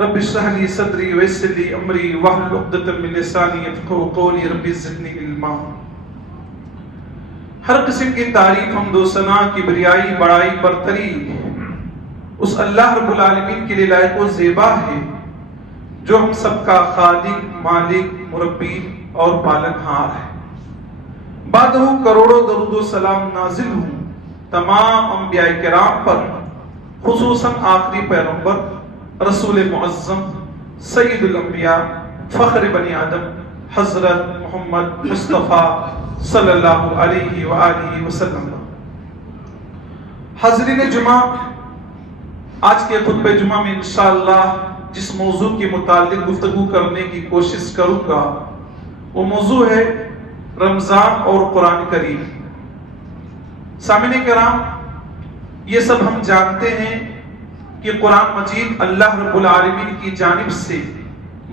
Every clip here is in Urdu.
رب اشرح لي صدري ويسر لي امري واحلل عقدة من لساني يفقهوا قولي رب زدني علما۔ ہر قسم کی تعریف حمد و ثنا کی بریائی بڑائی برتری اس اللہ رب العالمین کے لیے لائق و زیبا ہے جو ہم سب کا خالق، مالک، مربی اور پالنہار ہے۔ بعدہ کروڑوں درود و سلام نازل ہوں تمام انبیاء کرام پر، خصوصاً آخری پیغمبر رسول معظم سید الانبیاء فخر بنی آدم حضرت محمد مصطفیٰ صلی اللہ علیہ وآلہ وسلم۔ حاضرین جمعہ، آج کے خطبہ جمعہ میں انشاءاللہ جس موضوع کے متعلق گفتگو کرنے کی کوشش کروں گا وہ موضوع ہے رمضان اور قرآن کریم۔ سامعین کرام، یہ سب ہم جانتے ہیں کہ قرآن مجید اللہ رب العالمین کی جانب سے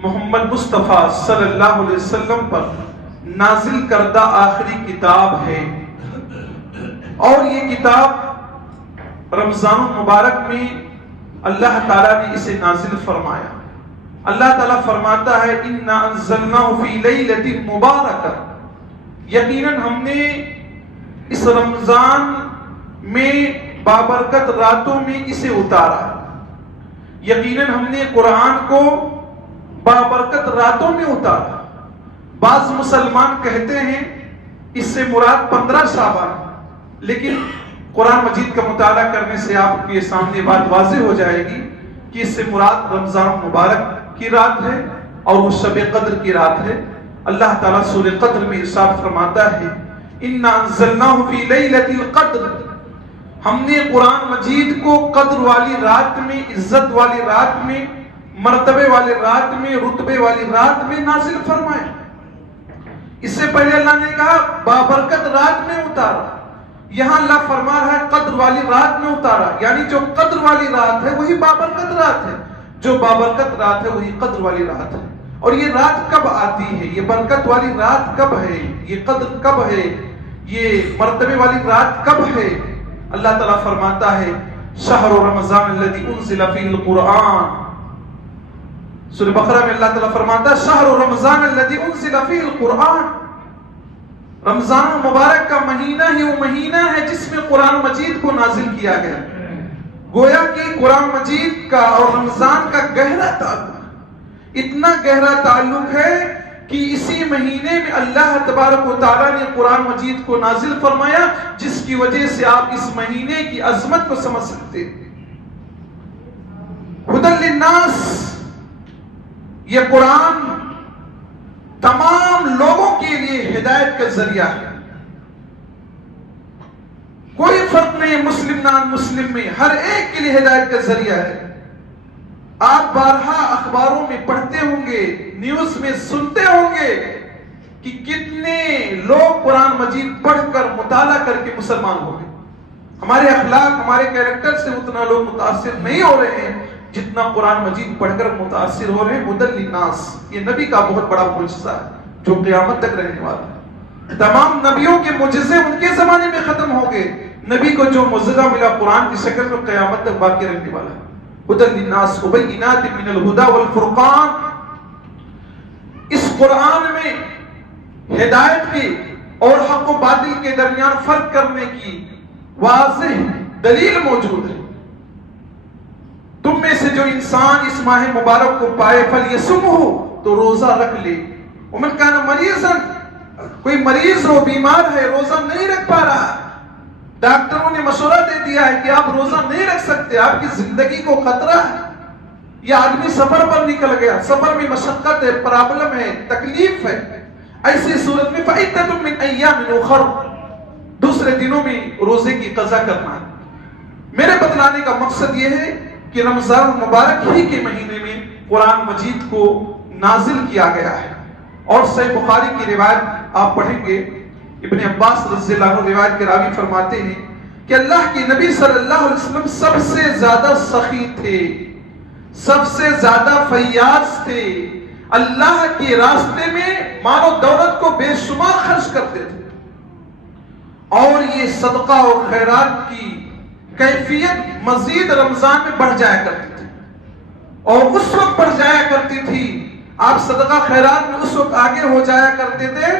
محمد مصطفیٰ صلی اللہ علیہ وسلم پر نازل کردہ آخری کتاب ہے، اور یہ کتاب رمضان المبارک میں اللہ تعالیٰ نے اسے نازل فرمایا۔ اللہ تعالیٰ فرماتا ہے اِنَّا أَنزَلْنَاهُ فِي لَيْلَةٍ مُبَارَكَةٍ، یقیناً ہم نے اس رمضان میں بابرکت راتوں میں اسے اتارا۔ یقیناً ہم نے قرآن کو بابرکت راتوں میں اتارا۔ بعض مسلمان کہتے ہیں اس سے مراد 15 شعبان، لیکن قرآن مجید کا مطالعہ کرنے سے آپ کے سامنے بات واضح ہو جائے گی کہ اس سے مراد رمضان مبارک کی رات ہے اور وہ شب قدر کی رات ہے۔ اللہ تعالیٰ سورہ قدر میں ارشاد فرماتا ہے اِنَّا أَنزَلْنَاهُ فِي لَيْلَةِ الْقَدْرِ، ہم نے قرآن مجید کو قدر والی رات میں، عزت والی رات میں، مرتبے والی رات میں، رتبے والی رات میں نازل فرمایا۔ اس سے پہلے اللہ نے کہا بابرکت رات میں اتارا، یہاں اللہ فرما رہا ہے قدر والی رات میں اتارا، یعنی جو قدر والی رات ہے وہی بابرکت رات ہے، جو بابرکت رات ہے وہی قدر والی رات ہے۔ اور یہ رات کب آتی ہے، یہ برکت والی رات کب ہے، یہ قدر کب ہے، یہ مرتبے والی رات کب ہے؟ اللہ تعالیٰ فرماتا ہے شہر رمضان الذی انزل فیہ القرآن، سورہ بقرہ میں اللہ تعالیٰ فرماتا ہے شہر رمضان الذی انزل فیہ القرآن، رمضان مبارک کا مہینہ ہی وہ مہینہ ہے جس میں قرآن مجید کو نازل کیا گیا۔ گویا کہ قرآن مجید کا اور رمضان کا گہرا تعلق، اتنا گہرا تعلق ہے کہ اسی مہینے میں اللہ تبارک و تعالیٰ نے قرآن مجید کو نازل فرمایا، جس کی وجہ سے آپ اس مہینے کی عظمت کو سمجھ سکتے ہیں۔ ہدی للناس، یہ قرآن تمام لوگوں کے لیے ہدایت کا ذریعہ ہے، کوئی فرق نہیں مسلم نان مسلم میں، ہر ایک کے لیے ہدایت کا ذریعہ ہے۔ آپ بارہا اخباروں میں پڑھتے ہوں گے، نیوز میں سنتے ہوں گے کہ کتنے لوگ قرآن مجید پڑھ کر مطالعہ کر کے مسلمان ہو گئے۔ ہمارے اخلاق، ہمارے کیریکٹر سے اتنا لوگ متاثر نہیں ہو رہے ہیں جتنا قرآن مجید پڑھ کر متاثر ہو رہے ہیں۔ ہدی للناس، یہ نبی کا بہت بڑا معجزہ ہے جو قیامت تک رہنے والا ہے۔ تمام نبیوں کے معجزے ان کے زمانے میں ختم ہو گئے، نبی کو جو معجزہ ملا قرآن کی شکل میں قیامت تک باقی رہنے والا ہے۔ ہدی للناس بینات من الہدی والفرقان، اس قرآن میں ہدایت کی اور حق و باطل کے درمیان فرق کرنے کی واضح دلیل موجود ہے۔ تم میں سے جو انسان اس ماہ مبارک کو پائے فلیصمہ، تو روزہ رکھ لے۔ ومن کان مریضا، کوئی مریض ہو، بیمار ہے، روزہ نہیں رکھ پا رہا، ڈاکٹروں نے مشورہ دے دیا ہے کہ آپ روزہ نہیں رکھ سکتے، آپ کی زندگی کو خطرہ ہے، یا آدمی سفر پر نکل گیا، سفر میں مشقت ہے، پرابلم ہے، تکلیف ہے، ایسی صورت میں فَعِدَّةٌ مِّنْ أَيَّامٍ أُخَرَ، دوسرے دنوں میں روزے کی قضا کرنا ہے۔ میرے بتلانے کا مقصد یہ ہے کہ رمضان مبارک ہی کے مہینے میں قرآن مجید کو نازل کیا گیا ہے۔ اور صحیح بخاری کی روایت آپ پڑھیں گے، ابن عباس رضی اللہ عنہ روایت کے راوی فرماتے ہیں کہ اللہ کے نبی صلی اللہ علیہ وسلم سب سے زیادہ سخی تھے، سب سے زیادہ فیاض تھے، اللہ کے راستے میں مال و دولت کو بے شمار خرچ کرتے تھے، اور یہ صدقہ و خیرات کی کیفیت مزید رمضان میں بڑھ جایا کرتی تھی۔ اور اس وقت بڑھ جایا کرتی تھی. آپ صدقہ خیرات میں اس وقت آگے ہو جایا کرتے تھے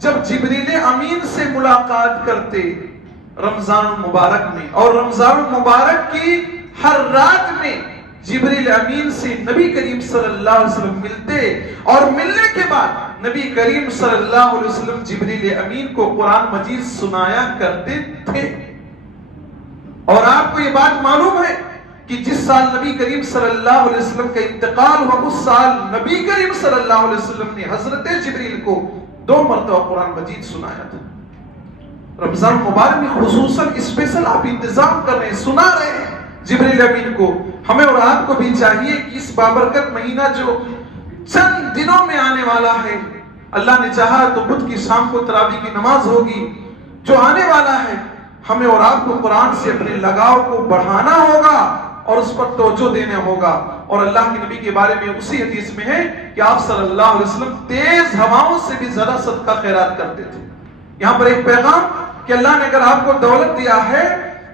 جب جبریل امین سے ملاقات کرتے رمضان المبارک میں. اور رمضان المبارک کی ہر رات میں جبریل امین سے نبی کریم صلی اللہ علیہ وسلم ملتے, اور ملنے کے بعد نبی کریم صلی اللہ علیہ وسلم جبریل امین کو قرآن مجید سنایا کرتے تھے. اور آپ کو یہ بات معلوم ہے کہ جس سال نبی کریم صلی اللہ علیہ وسلم کا انتقال ہوا, اس سال نبی کریم صلی اللہ علیہ وسلم نے حضرت جبریل کو 2 مرتبہ قرآن مجید سنایا تھا. رمضان مبارک میں خصوصاً اسپیشل آپ انتظام کر رہے ہیں, سنا رہے ہیں جبریل امین کو. ہمیں اور آپ کو بھی چاہیے کہ اس بابرکت مہینہ جو چند دنوں میں آنے والا ہے, اللہ نے چاہا تو بدھ کی شام کو تراویح کی نماز ہوگی, جو آنے والا ہے, ہمیں اور آپ کو قرآن سے اپنے لگاؤ کو بڑھانا ہوگا اور اس پر توجہ دینا ہوگا. اور اللہ کے نبی کے بارے میں اسی حدیث میں ہے کہ آپ صلی اللہ علیہ وسلم تیز ہواؤں سے بھی زیادہ صدقہ خیرات کرتے تھے. یہاں پر ایک پیغام کہ اللہ نے اگر آپ کو دولت دیا ہے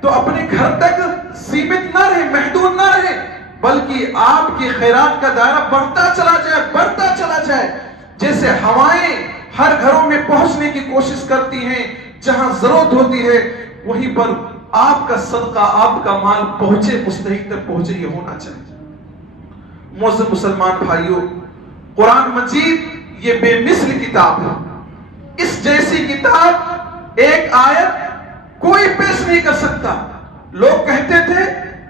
تو اپنے گھر تک سیمت نہ رہے, محدود نہ رہے, بلکہ آپ کی خیرات کا دائرہ بڑھتا چلا جائے, بڑھتا چلا جائے. جیسے ہوائیں ہر گھروں میں پہنچنے کی کوشش کرتی ہیں, جہاں ضرورت ہوتی ہے وہیں پر آپ کا صدقہ, آپ کا مال پہنچے, مستحق تک پہنچے, یہ ہونا چاہیے. معزز مسلمان بھائیوں, قرآن مجید یہ بے مثل کتاب ہے. اس جیسی کتاب ایک آیت کوئی پیش نہیں کر سکتا. لوگ کہتے تھے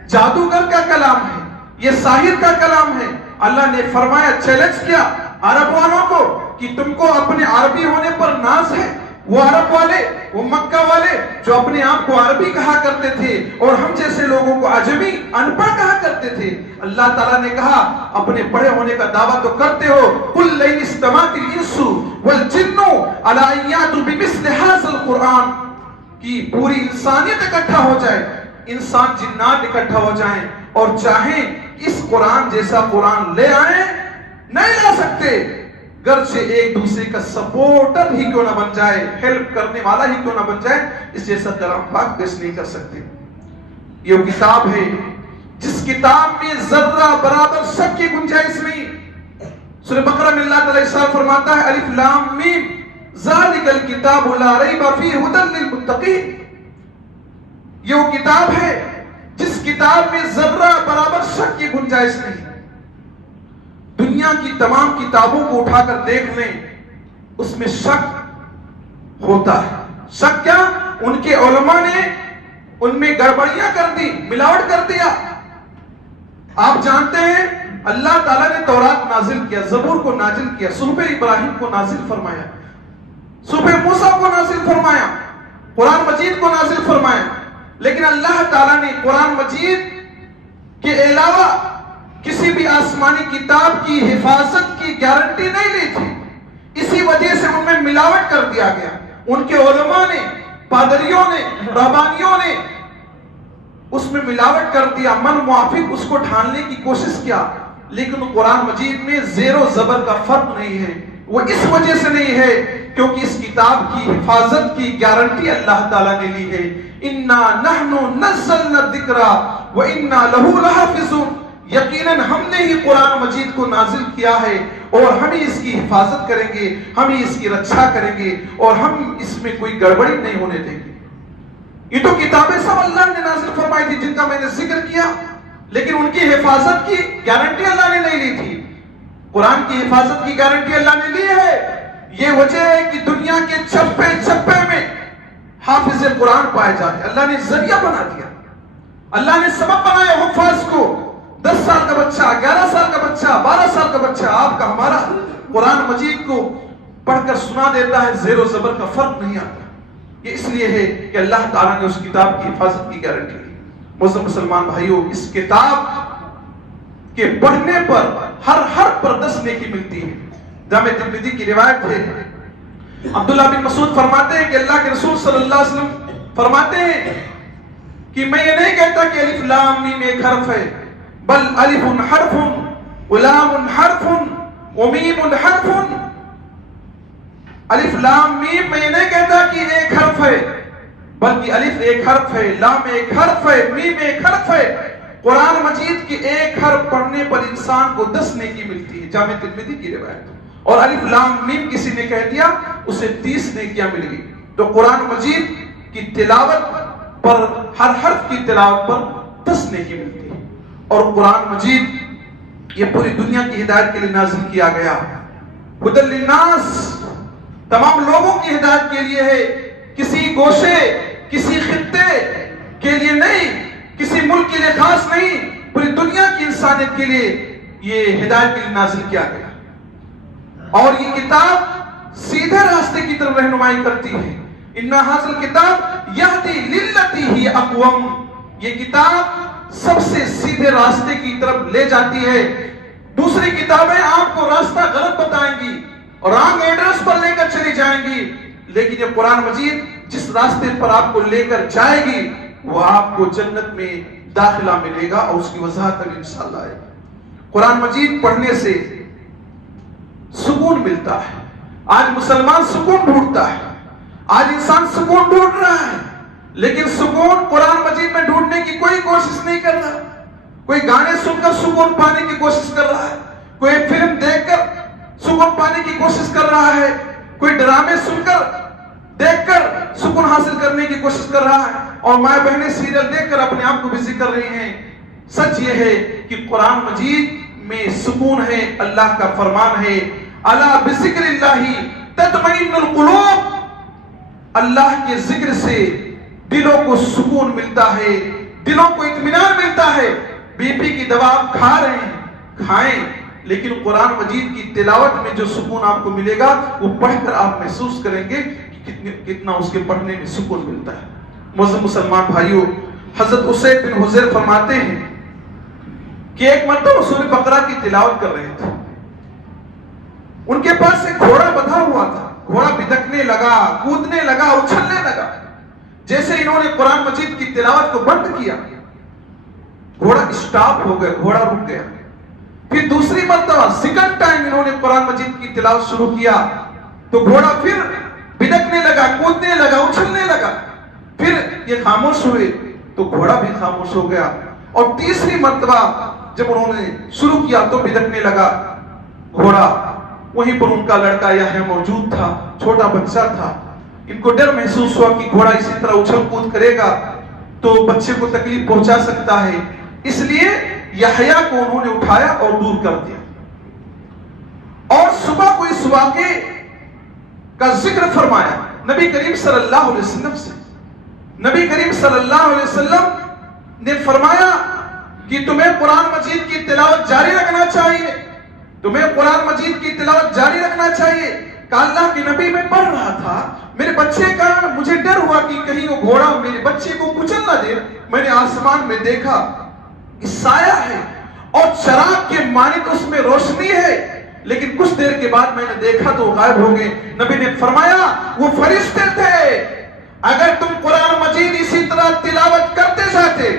جادوگر کا کلام ہے, یہ ساحر کا کلام ہے. اللہ نے فرمایا, چیلنج کیا عرب والوں کو کہ تم کو اپنے عربی ہونے پر ناز ہے. وہ عرب والے, وہ مکہ والے جو اپنے آپ کو عربی کہا کرتے تھے اور ہم جیسے لوگوں کو عجمی, ان پڑھ کہا کرتے تھے, اللہ تعالیٰ نے کہا اپنے پڑھے ہونے کا دعویٰ تو کرتے ہو, قُلْ لَئِنِ اسْتَمَعَتِ الْإِنسُ وَالْجِنُّ عَلَىٰ أَن يَأْتُوا بِمِثْلِ هَٰذَا الْقُرْآنِ, کہ پوری انسانیت اکٹھا ہو جائے, انسان جنات اکٹھا ہو جائیں اور چاہیں اس قرآن جیسا قرآن لے آئیں, نہیں لا سکتے. گرچہ ایک دوسرے کا سپورٹر ہی کیوں نہ بن جائے, ہیلپ کرنے والا ہی کیوں نہ بن جائے, اس جیسا کلام پاک پیش نہیں کر سکتے. یہ وہ کتاب ہے جس کتاب میں ذرہ برابر شک کی گنجائش نہیں. سورہ بقرہ میں اللہ تعالیٰ ارشاد فرماتا ہے, الف لام میم ذالک الکتاب لا ریب فیہ ھدی للمتقین. یہ وہ کتاب ہے جس کتاب میں ذرہ برابر شک کی گنجائش نہیں. دنیا کی تمام کتابوں کو اٹھا کر دیکھ لیں, اس میں شک ہوتا ہے. شک کیا, ان کے علماء نے ان میں گڑبڑیاں کر دی, ملاوٹ کر دیا. آپ جانتے ہیں اللہ تعالیٰ نے تورات نازل کیا, زبور کو نازل کیا, صحف ابراہیم کو نازل فرمایا, صحف موسیٰ کو نازل فرمایا, قرآن مجید کو نازل فرمایا. لیکن اللہ تعالیٰ نے قرآن مجید کے علاوہ کسی بھی آسمانی کتاب کی حفاظت کی گارنٹی نہیں لی تھی. اسی وجہ سے ان میں ملاوٹ کر دیا گیا. ان کے علماء نے, پادریوں نے, رہبانیوں نے اس میں ملاوٹ کر دیا, من موافق اس کو ڈھالنے کی کوشش کیا. لیکن قرآن مجید میں زیر و زبر کا فرق نہیں ہے. وہ اس وجہ سے نہیں ہے کیونکہ اس کتاب کی حفاظت کی گارنٹی اللہ تعالیٰ نے لی ہے. اِنَّا نَحْنُ نَزَّلْنَا الذِّكْرَ وَإِنَّا لَهُ لَحَافِظُونَ. یقیناً ہم نے ہی قرآن مجید کو نازل کیا ہے اور ہم ہی اس کی حفاظت کریں گے, ہم ہی اس کی رکشا کریں گے اور ہم اس میں کوئی گڑبڑی نہیں ہونے دیں گے. یہ تو کتابیں سب اللہ نے نازل فرمائی تھی جن کا میں نے ذکر کیا, لیکن ان کی حفاظت کی گارنٹی اللہ نے نہیں لی تھی. قرآن کی حفاظت کی گارنٹی اللہ نے لی ہے. یہ وجہ ہے کہ دنیا کے چپے چپے میں حافظ قرآن پائے جاتے. اللہ نے ذریعہ بنا دیا, اللہ نے سبب بنایا حفاظ کو. 10 سال کا بچہ, 11 سال کا بچہ, 12 سال کا بچہ آپ کا ہمارا قرآن مجید کو پڑھ کر سنا دیتا ہے, زیر و زبر کا فرق نہیں آتا. یہ اس لیے ہے کہ اللہ تعالیٰ نے اس کتاب کی حفاظت کی گارنٹی دی. معزز مسلمان بھائیوں, اس کتاب کے پڑھنے پر ہر حرف پر 10 نیکی ملتی ہے. جامع ترمذی کی روایت ہے, عبداللہ بن مسعود فرماتے ہیں کہ اللہ کے رسول صلی اللہ علیہ وسلم فرماتے ہیں کہ میں یہ نہیں کہتا کہ الف لام میم ایک حرف ہے, بل الف حرف ولام حرف ومیم حرف. الف لام میم میں یہ نہیں کہتا کہ ایک حرف ہے, بلکہ الف ایک حرف ہے, لام ایک حرف ہے, میم ایک حرف ہے. قرآن مجید کی ایک حرف پڑھنے پر انسان کو 10 نیکی ملتی ہے، جامع ترمذی کی روایت، اور الف لام میم کسی نے کہہ دیا اسے 30 نیکیاں مل گئی۔ تو قرآن مجید کی تلاوت پر، ہر حرف کی تلاوت پر 10 نیکی ملتی ہے۔ اور قرآن مجید یہ پوری دنیا کی ہدایت کے لیے نازل کیا گیا، ہدی للناس، تمام لوگوں کی ہدایت کے لیے ہے، کسی گوشے کسی خطے کے لیے نہیں، کسی ملک کے لیے خاص نہیں، پوری دنیا کی انسانیت کے لیے یہ ہدایت کے لیے نازل کیا گیا۔ اور یہ کتاب سیدھے راستے کی طرف رہنمائی کرتی ہے۔ ان ھذا الکتاب یہدی للتی ہی اقوم، یہ کتاب سب سے سیدھے راستے کی طرف لے جاتی ہے۔ دوسری کتابیں آپ کو راستہ غلط بتائیں گی اور رانگ ایڈریس پر لے کر چلی جائیں گی، لیکن یہ قرآن مجید جس راستے پر آپ کو لے کر جائے گی وہ آپ کو جنت میں داخلہ ملے گا، اور اس کی وضاحت اب انشاءاللہ آئے گی۔ قرآن مجید پڑھنے سے سکون ملتا ہے۔ آج مسلمان سکون ڈھونڈتا ہے، آج انسان سکون ڈھونڈ رہا ہے، لیکن سکون قرآن مجید میں ڈھونڈنے کی کوئی کوشش نہیں کر رہا۔ کوئی گانے سن کر سکون پانے کی کوشش کر رہا ہے، کوئی فلم دیکھ کر سکون پانے کی کوشش کر رہا ہے، کوئی ڈرامے سن کر دیکھ کر سکون حاصل کرنے کی کوشش کر رہا ہے، اور ماں بہنیں سیریل دیکھ کر اپنے آپ کو بزی کر رہی ہیں۔ سچ یہ ہے کہ قرآن مجید میں سکون ہے، اللہ کا فرمان ہے، الا بذکر اللہ تطمئن القلوب، اللہ کے ذکر سے دلوں کو سکون ملتا ہے، دلوں کو اطمینان ملتا ہے۔ بی پی کی دوا آپ کھا رہے ہیں، کھائیں، لیکن قرآن مجید کی تلاوت میں جو سکون آپ کو ملے گا وہ پڑھ کر آپ محسوس کریں گے کہ کتنا اس کے پڑھنے میں سکون ملتا ہے۔ معزز مسلمان بھائیوں، حضرت اسید بن حضیر فرماتے ہیں کہ ایک مرتبہ سورہ بقرہ کی تلاوت کر رہے تھے، ان کے پاس ایک گھوڑا بندھا ہوا تھا، گھوڑا بدکنے لگا، کودنے لگا، اچھلنے لگا۔ جیسے انہوں نے قرآن مجید کی تلاوت کو بند کیا، گھوڑا اسٹاپ ہو گیا، گھوڑا رک گیا۔ پھر دوسری مرتبہ سیکنڈ ٹائم انہوں نے قرآن مجید کی تلاوت شروع کیا تو گھوڑا پھر بدکنے لگا، کودنے لگا، اچھلنے لگا۔ پھر یہ خاموش ہوئے تو گھوڑا بھی خاموش ہو گیا، اور تیسری مرتبہ جب انہوں نے شروع کیا تو بدکنے لگا گھوڑا۔ وہیں پر ان کا لڑکا یحییٰ موجود تھا، چھوٹا بچہ تھا۔ ان کو ڈر محسوس ہوا کہ گھوڑا اسی طرح اچھل کود کرے گا تو بچے کو تکلیف پہنچا سکتا ہے، اس لیے یحییٰ کو انہوں نے اٹھایا اور دور کر دیا۔ اور صبح کو اس واقعے کا ذکر فرمایا نبی کریم صلی اللہ علیہ وسلم سے۔ نبی کریم صلی اللہ علیہ وسلم نے فرمایا کہ تمہیں قرآن مجید کی تلاوت جاری رکھنا چاہیے، تمہیں قرآن مجید کی تلاوت جاری رکھنا چاہیے۔ کہ اللہ کے نبی میں پڑھ رہا تھا، میرے بچے کا مجھے ڈر ہوا کہ کہیں وہ گھوڑا میرے بچے کو کچل نہ دے۔ میں نے آسمان میں دیکھا سایہ ہے اور چراغ کے مانند اس میں روشنی ہے، لیکن کچھ دیر کے بعد میں نے دیکھا تو غائب ہو گئے۔ نبی نے فرمایا وہ فرشتے تھے، اگر تم قرآن مجید اسی طرح تلاوت کرتے جاتے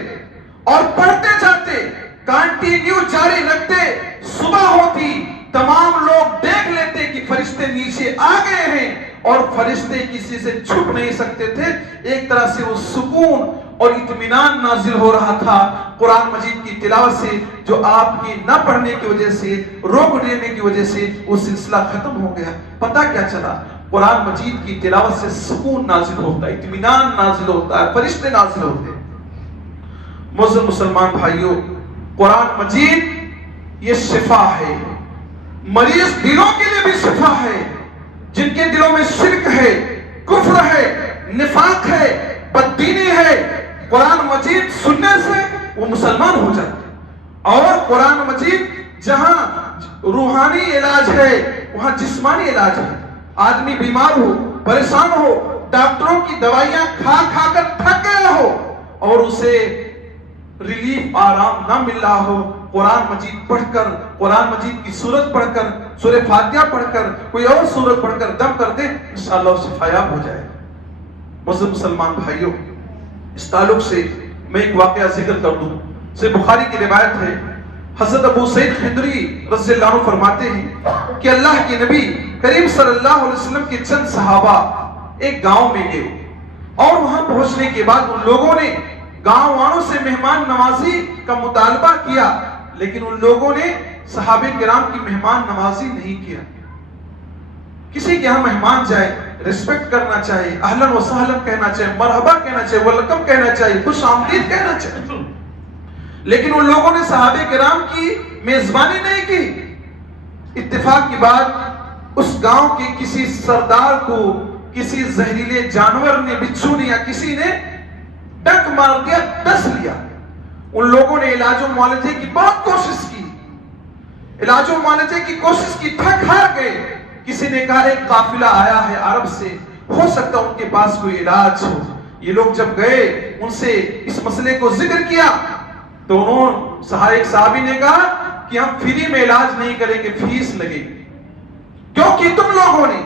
اور پڑھتے جاتے، کنٹینیو جاری رکھتے، صبح ہوتی تمام لوگ دیکھ لیتے کہ فرشتے نیچے آ گئے ہیں، اور فرشتے کسی سے چھپ نہیں سکتے تھے۔ ایک طرح سے وہ سکون اور اطمینان نازل ہو رہا تھا قرآن مجید کی تلاوت سے، جو آپ کی نہ پڑھنے کی وجہ سے، روک دینے کی وجہ سے وہ سلسلہ ختم ہو گیا۔ پتہ کیا چلا؟ قرآن مجید کی تلاوت سے سکون نازل ہوتا ہے، اطمینان نازل ہوتا ہے، فرشتے نازل ہوتے ہیں۔ معزز مسلمان بھائیوں، قرآن مجید یہ شفا ہے، مریض دلوں کے لیے بھی شفا ہے، جن کے دلوں میں شرک ہے، کفر ہے، نفاق ہے، بددینی ہے، قرآن مجید سننے سے وہ مسلمان ہو جاتے ہیں۔ اور قرآن مجید جہاں روحانی علاج ہے وہاں جسمانی علاج ہے۔ آدمی بیمار ہو، پریشان ہو، ڈاکٹروں کی دوائیاں کھا کھا کر تھک گیا ہو اور اسے ریلیف، آرام نہ مل رہا ہو، قرآن مجید پڑھ کر، قرآن مجید کی سورت پڑھ کر، سورہ فاتحہ پڑھ کر، کوئی اور سورت پڑھ کر دم کر دے، انشاءاللہ وہ شفایاب ہو جائے۔ معزز مسلمان بھائیوں، اس تعلق سے میں ایک واقعہ ذکر کر دوں۔ صحیح بخاری کی روایت ہے، حضرت ابو سعید خدری رضی اللہ عنہ فرماتے ہیں کہ اللہ کے نبی کریم صلی اللہ علیہ وسلم کے چند صحابہ ایک گاؤں میں گئے، اور وہاں پہنچنے کے بعد ان لوگوں نے گاؤں والوں سے مہمان نوازی کا مطالبہ کیا، لیکن ان لوگوں نے صحابہ کرام کی مہمان نوازی نہیں کیا۔ کسی کے یہاں مہمان جائے ریسپیکٹ کرنا چاہیے، اہلاً و سہلاً کہنا چاہیے، مرحبا کہنا چاہیے، ویلکم کہنا چاہیے، خوش آمدید کہنا چاہیے، لیکن ان لوگوں نے صحابہ کرام کی میزبانی نہیں کی۔ اتفاق کی بات، اس گاؤں کے کسی سردار کو کسی زہریلے جانور نے، بچھو نے یا کسی نے ڈنک مار دیا، ڈس لیا۔ ان لوگوں نے علاج و معالجے کی بہت کوشش کی، علاج و معالجے کی کوشش کی، تھک ہار گئے۔ کسی نے کہا ایک قافلہ آیا ہے عرب سے، ہو سکتا ان کے پاس کوئی علاج ہو۔ یہ لوگ جب گئے، ان سے اس مسئلے کو ذکر کیا تو ایک صحابی نے کہا کہ ہم فری میں علاج نہیں کریں گے، فیس لگے گی، کیونکہ تم لوگوں نے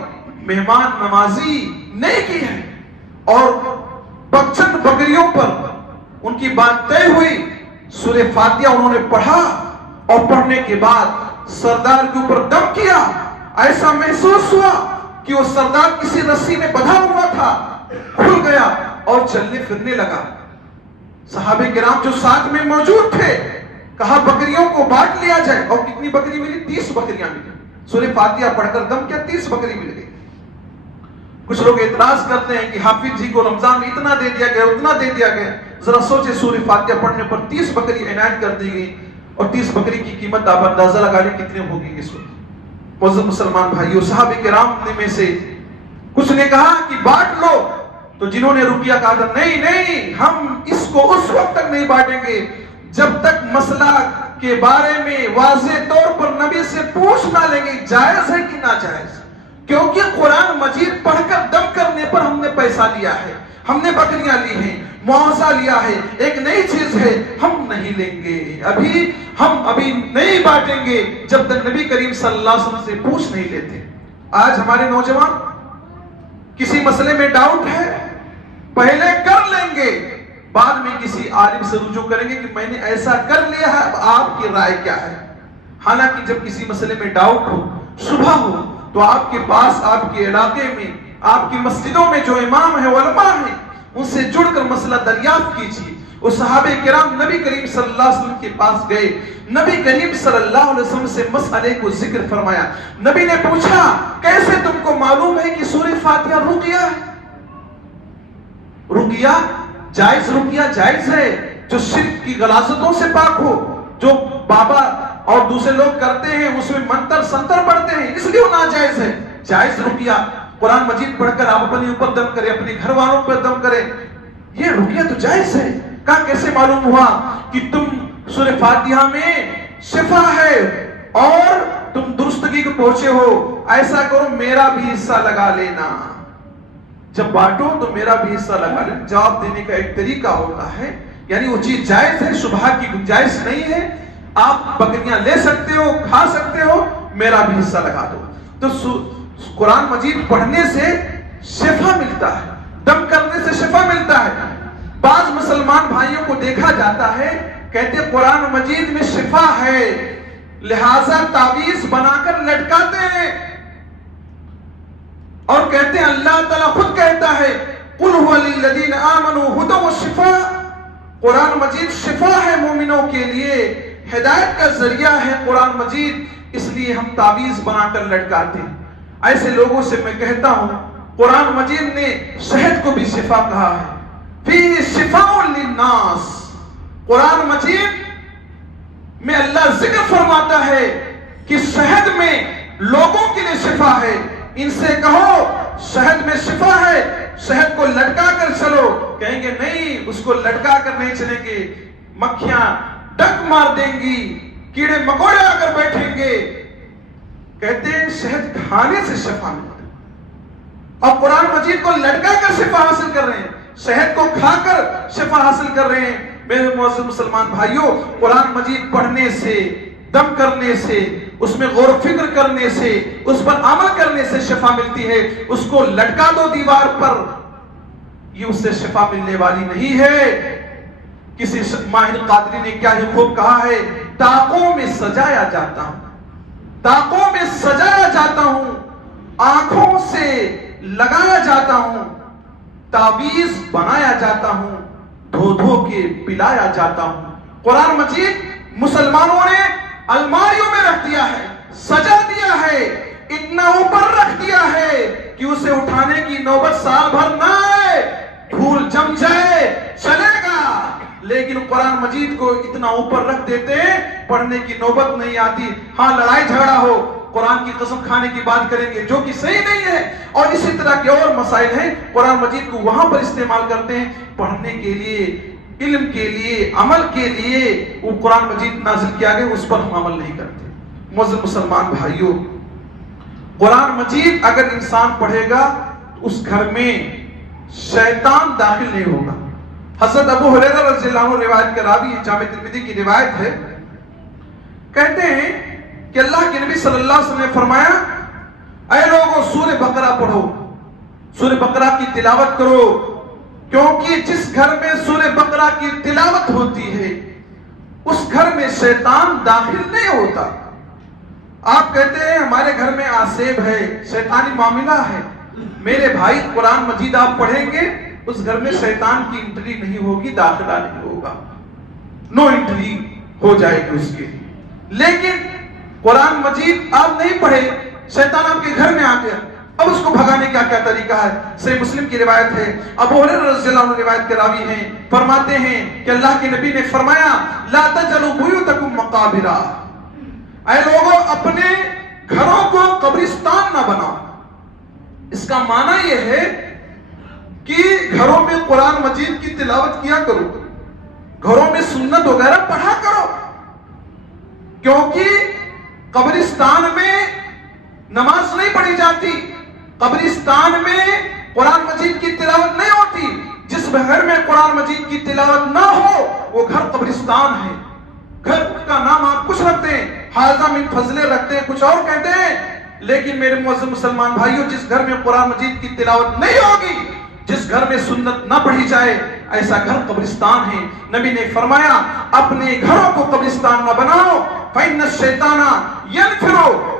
مہمان نوازی نہیں کی ہے۔ اور بچن بکریوں پر ان کی بات طے ہوئی، سورہ فاتحہ انہوں نے پڑھا، اور پڑھنے کے بعد سردار کے اوپر دم کیا۔ ایسا محسوس ہوا کہ وہ سردار کسی رسی میں بندھا ہوا تھا، کھل گیا اور چلنے پھرنے لگا۔ صحابہ کرام جو ساتھ میں موجود تھے، کہا بکریوں کو بانٹ لیا جائے، اور کتنی بکری ملی؟ 30 بکریاں ملی۔ سورہ فاتحہ پڑھ کر دم کیا، 30 بکری مل گئی۔ کچھ لوگ اعتراض کرتے ہیں کہ حافظ جی کو رمضان میں اتنا دے دیا گیا، اتنا دے دیا گیا۔ ذرا سوچے، سورہ فاتحہ پڑھنے پر 30 بکری عنایت کر دی گئی، اور 30 بکری کی قیمت آپ اندازہ لگا لیں کتنے ہوگی اس وقت۔ معزز مسلمان بھائیو، صحابہ کرام میں سے کچھ نے کہا کہ بانٹ لو، تو جنہوں نے رقیہ کہا تھا نہیں نہیں، ہم اس کو اس وقت تک نہیں بانٹیں گے جب تک مسئلہ کے بارے میں واضح طور پر نبی سے پوچھ نہ لیں گے جائز ہے کہ ناجائز، کیونکہ قرآن مجید پڑھ کر دم کرنے پر ہم نے پیسہ لیا ہے، ہم نے بکریاں لی ہیں، معاوضہ لیا ہے، ایک نئی چیز ہے، ہم نہیں لیں گے، ہم ابھی نہیں بانٹیں گے جب تک نبی کریم صلی اللہ علیہ وسلم سے پوچھ نہیں لیتے۔ آج ہمارے نوجوان کسی مسئلے میں ڈاؤٹ ہے، پہلے کر لیں گے، بعد میں کسی عالم سے رجوع کریں گے کہ میں نے ایسا کر لیا ہے، اب آپ کی رائے کیا ہے۔ حالانکہ جب کسی مسئلے میں ڈاؤٹ ہو، شبہ ہو، تو آپ کے پاس، آپ کے علاقے میں، آپ کی مسجدوں میں جو امام ہیں، علماء ہیں، ان سے جڑ کر مسئلہ دریافت کیجیے۔ وہ صحابہ کرام نبی کریم صلی اللہ علیہ وسلم کے پاس گئے، نبی کریم صلی اللہ علیہ وسلم سے مسئلے کو ذکر فرمایا۔ نبی نے پوچھا کیسے تم کو معلوم ہے کہ سورہ فاتحہ رقیہ ہے؟ رقیہ جائز، رقیہ جائز ہے جو شرک کی غلاظتوں سے پاک ہو، جو بابا اور دوسرے لوگ کرتے ہیں اس میں منتر سنتر پڑھتے ہیں، اس لیے وہ ناجائز ہے۔ جائز رقیہ قرآن مجید پڑھ کر آپ اپنے اوپر دم کریں، اپنے گھر والوں پر دم کریں، یہ رقیہ تو جائز ہے۔ کہا کیسے معلوم ہوا کہ تم سورہ فاتحہ میں شفا ہے اور تم درستگی کو پہنچے ہو؟ ایسا کرو میرا بھی حصہ لگا لینا، جب بانٹو تو میرا بھی حصہ لگا لینا۔ جواب دینے کا ایک طریقہ ہوتا ہے، یعنی وہ چیز جائز ہے، شبہ کی گنجائش نہیں ہے، آپ بکریاں لے سکتے ہو، کھا سکتے ہو، میرا بھی حصہ لگا دو۔ تو قرآن مجید پڑھنے سے شفا ملتا ہے، دم کرنے سے شفا ملتا ہے۔ بعض مسلمان بھائیوں کو دیکھا جاتا ہے، کہتے قرآن مجید میں شفا ہے، لہذا تعویذ بنا کر لٹکاتے ہیں، اور کہتے ہیں اللہ تعالیٰ خود کہتا ہے قُلْ هُوَ لِلَّذِينَ آمَنُوا هُدًى وَشِفَاءٌ، قرآن مجید شفا ہے مومنوں کے لیے، ہدایت کا ذریعہ ہے قرآن مجید، اس لیے ہم تعویذ بنا کر لٹکاتے ہیں۔ ایسے لوگوں سے میں کہتا ہوں، قرآن مجید نے شہد کو بھی شفا کہا ہے، فِيهِ شِفَاءٌ لِلنَّاسِ، قرآن مجید میں اللہ ذکر فرماتا ہے کہ شہد میں لوگوں کے لیے شفا ہے۔ ان سے کہو شہد میں شفا ہے، شہد کو لٹکا کر چلو، کہیں گے نہیں، اس کو لٹکا کر نہیں چلیں گے، مکھیاں ڈنک مار دیں گی، کیڑے مکوڑے آ کر بیٹھیں گے۔ کہتے ہیں شہد کھانے سے شفا ملتا ہے، اور قرآن مجید کو لٹکا کر شفا حاصل کر رہے ہیں، شہد کو کھا کر شفا حاصل کر رہے ہیں۔ میرے معزز مسلمان بھائیوں، قرآن مجید پڑھنے سے، دم کرنے سے، اس میں غور و فکر کرنے سے، اس پر عمل کرنے سے شفا ملتی ہے۔ اس کو لٹکا دو دیوار پر، یہ اس سے شفا ملنے والی نہیں ہے۔ کسی ماہر قادری نے کیا ہی خوب کہا ہے، طاقوں میں سجایا جاتا ہوں، طاقوں میں سجایا جاتا ہوں، آنکھوں سے لگایا جاتا ہوں، تعویذ بنایا جاتا ہوں، دھو دھو کے پلایا جاتا ہوں۔ قرآن مجید مسلمانوں نے الماریوں میں رکھ دیا ہے، سجا دیا ہے، اتنا اوپر رکھ دیا ہے کہ اسے اٹھانے کی نوبت سال بھر نہ آئے، دھول جم جائے چلے گا، لیکن قرآن مجید کو اتنا اوپر رکھ دیتے ہیں پڑھنے کی نوبت نہیں آتی۔ ہاں لڑائی جھگڑا ہو، قرآن کی قسم کھانے کی بات کریں گے جو کہ صحیح نہیں ہے، اور اسی طرح کے اور مسائل ہیں، قرآن مجید کو وہاں پر استعمال کرتے ہیں پڑھنے کے لیے، علم کے لیے، عمل کے لیے وہ قرآن مجید نازل کیا گیا، اس پر ہم عمل نہیں کرتے۔ معزز مسلمان بھائیوں، قرآن مجید اگر انسان پڑھے گا تو اس گھر میں شیطان داخل نہیں ہوگا۔ حضرت ابو ہریرہ رضی اللہ عنہ روایت کے راوی ہیں، جامع ترمذی کی روایت ہے، کہتے ہیں کہ اللہ کے نبی صلی اللہ علیہ وسلم نے فرمایا، اے لوگوں سورہ بقرہ پڑھو، سورہ بقرہ کی تلاوت کرو، کیونکہ جس گھر میں سورہ بقرہ کی تلاوت ہوتی ہے اس گھر میں شیطان داخل نہیں ہوتا۔ آپ کہتے ہیں ہمارے گھر میں آسیب ہے، شیطانی معاملہ ہے، میرے بھائی قرآن مجید آپ پڑھیں گے اس گھر میں شیطان کی انٹری نہیں ہوگی، داخلہ نہیں ہوگا، نو انٹری ہو جائے گی اس کے۔ لیکن قرآن مجید آپ نہیں پڑھے، شیطان آپ کے گھر میں آ گیا، اب اس کو بھگانے کا کیا طریقہ ہے؟ صحیح مسلم کی روایت ہے، ابو ہریرہ رضی اللہ عنہ روایت کے راوی ہیں، فرماتے ہیں کہ اللہ کے نبی نے فرمایا، لا تجعلوا بیوتکم مقابر، اے لوگوں اپنے گھروں کو قبرستان نہ بناؤ۔ اس کا معنی یہ ہے کہ گھروں میں قرآن مجید کی تلاوت کیا کرو، گھروں میں سنت وغیرہ پڑھا کرو، کیونکہ قبرستان میں نماز نہیں پڑھی جاتی، قبرستان میں قرآن مجید کی تلاوت نہیں ہوتی۔ جس گھر میں قرآن مجید کی تلاوت نہ ہو وہ گھر قبرستان ہے۔ گھر کا نام آپ کچھ رکھتے ہیں، حاضہ من فضلے رکھتے ہیں، کچھ اور کہتے ہیں، لیکن میرے معزز مسلمان بھائیوں، جس گھر میں قرآن مجید کی تلاوت نہیں ہوگی، جس گھر میں سنت نہ پڑھی جائے، ایسا گھر قبرستان ہے۔ نبی نے فرمایا اپنے گھروں کو قبرستان نہ بناؤ، فإن الشیطان ينفر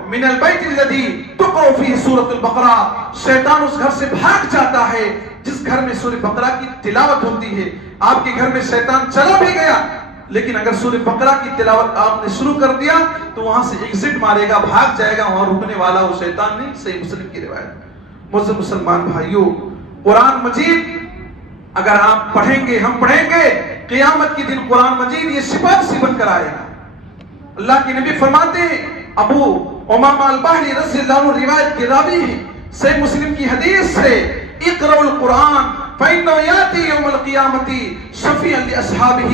من البيت الذي تقرأ فيه سورة البقرہ، شیطان اس گھر سے بھاگ جاتا ہے جس گھر میں سورہ بقرہ کی تلاوت ہوتی ہے۔ آپ کے گھر میں شیطان چلا بھی گیا، لیکن اگر سورہ بقرہ کی تلاوت آپ نے شروع کر دیا تو وہاں سے ایگزٹ مارے گا، بھاگ جائے گا، وہاں رکنے والا وہ شیطان نہیں۔ صحیح مسلم کی روایت۔ معزز مسلمان بھائیوں، قرآن مجید اگر آپ پڑھیں گے، ہم پڑھیں گے، قیامت کے دن قرآن مجید یہ سپاہی بن کر آئے گا۔ اللہ کے نبی فرماتے ہیں، ابو امامہ الباہلی رضی اللہ عنہ روایت کے راوی ہیں، صحیح مسلم کی حدیث ہے، اقرأوا القرآن فإنه يأتي يوم القیامة شفیعا لأصحابہ،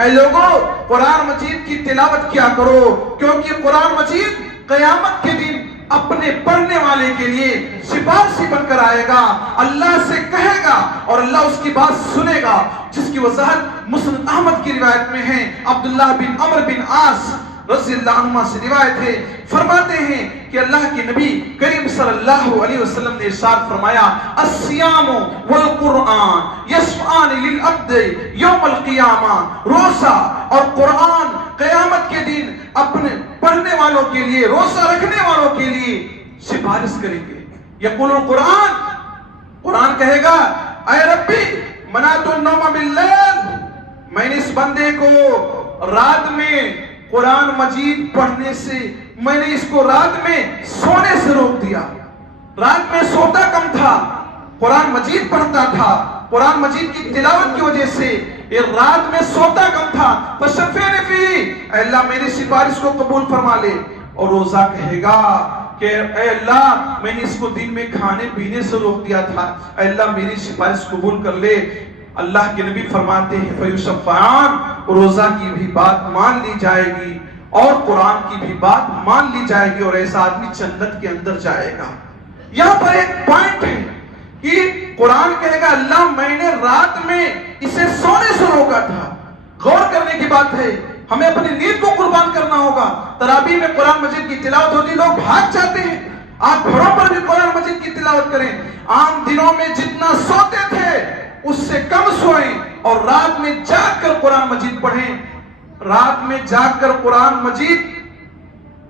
اے لوگوں قرآن مجید کی تلاوت کیا کرو، کیونکہ قرآن مجید قیامت کے دن اپنے پڑھنے والے کے لیے سپاہی بن کر آئے گا، اللہ سے کہے گا اور اللہ اس کی بات سنے گا، جس کی وضاحت مسند احمد کی روایت میں ہے۔ عبداللہ بن عمرو بن عاص رضی اللہ عنہ سے روایت ہے، فرماتے ہیں کہ اللہ کے نبی کریم صلی اللہ علیہ وسلم نے ارشاد فرمایا، الصیام والقرآن یشفعان للعبد یوم القیامہ، روزہ اور قرآن قیامت کے دن اپنے پڑھنے والوں کے لیے، روزہ رکھنے والوں کے لیے سفارش کریں گے۔ یقول القرآن، قرآن کہے گا، اے ربی منعت النوم باللیل، میں نے اس بندے کو رات میں قرآن مجید پڑھنے سے، میں نے اس کو رات میں سونے سے روک دیا، رات میں سوتا کم تھا، قرآن مجید پڑھتا تھا، قرآن مجید کی تلاوت کی وجہ سے یہ رات میں سوتا کم تھا، فشفعني فيه، اے اللہ میری سفارش کو قبول فرما لے۔ اور روزہ کہے گا کہ اے اللہ میں نے اس کو دن میں کھانے پینے سے روک دیا تھا، اے اللہ میری سفارش قبول کر لے۔ اللہ کے نبی فرماتے ہیں فیشفعان، روزہ کی بھی بات مان لی جائے گی اور قرآن کی بھی بات مان لی جائے گی، اور ایسا آدمی جنت کے اندر جائے گا۔ یہاں پر ایک پوائنٹ ہے کہ قرآن کہے گا اللہ میں نے رات میں اسے سونے سے روکا تھا۔ غور کرنے کی بات ہے، ہمیں اپنی نیند کو قربان کرنا ہوگا۔ تراویح میں قرآن مجید کی تلاوت ہوتی، لوگ بھاگ جاتے ہیں، آپ گھروں پر بھی قرآن مجید کی تلاوت کریں۔ عام دنوں میں جتنا سوتے تھے اس سے کم سوئیں، اور رات میں جاگ کر قرآن مجید پڑھیں۔ رات میں جاگ کر قرآن مجید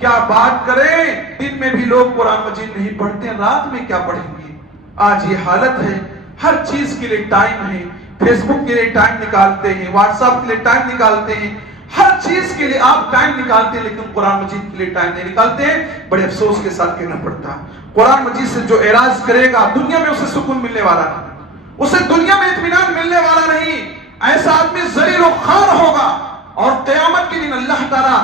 کیا بات کریں، دن میں بھی لوگ قرآن مجید نہیں پڑھتے، رات میں کیا پڑھیں گے؟ آج یہ حالت ہے، ہر چیز کے لیے ٹائم ہے، فیس بک کے لیے ٹائم نکالتے ہیں، واٹس ایپ کے لیے ٹائم نکالتے ہیں، ہر چیز کے لیے آپ ٹائم نکالتے ہیں، لیکن قرآن مجید کے لیے ٹائم نہیں نکالتے ہیں۔ بڑے افسوس کے ساتھ کہنا پڑتا ہے، قرآن مجید سے جو اعراض کرے گا دنیا میں اسے سکون ملنے والا نہیں، اسے دنیا میں اطمینان ملنے والا نہیں، ایسا آدمی ذلیل و خوار ہوگا، اور قیامت کے دن اللہ تعالیٰ